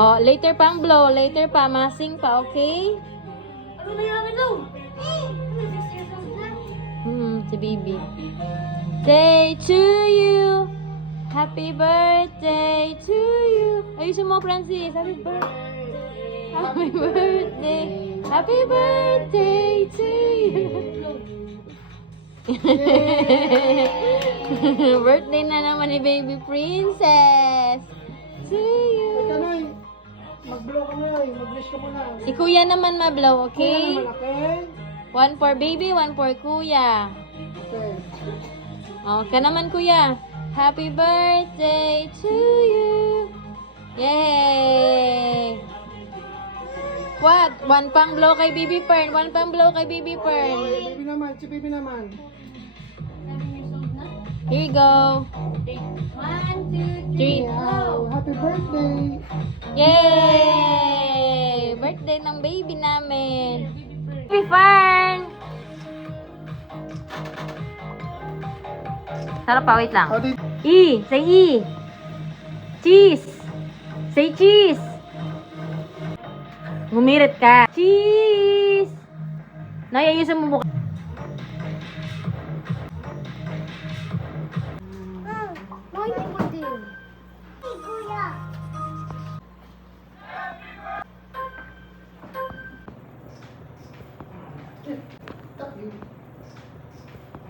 Oh, later pa ang blow. Later pa. Masing pa, okay? Ano na yan, ito? Si baby. Day to you. Happy birthday to you. Ayusin mo, Francis. Happy birthday. Happy birthday. Happy birthday to you. Birthday na naman ni baby princess. To you. Kanoy, mag-blow ka na, mag-wish ka muna. Si kuya naman mablow, okay? Okay? One for baby, one for kuya. Okay. Okay naman kuya. Happy birthday to you. Yay! What? One pang blow kay Baby Fern. One pang blow kay Baby Fern. Okay, baby naman, si baby naman. Here you go. 1, 2, 3. Wow, happy birthday. Yay! Birthday ng baby namin. Baby Fern! Sarap pa, wait lang. Oh, di- E! Say E! Cheese! Say cheese! Gumirit ka. Cheese! Nay, ayusin mo mukha.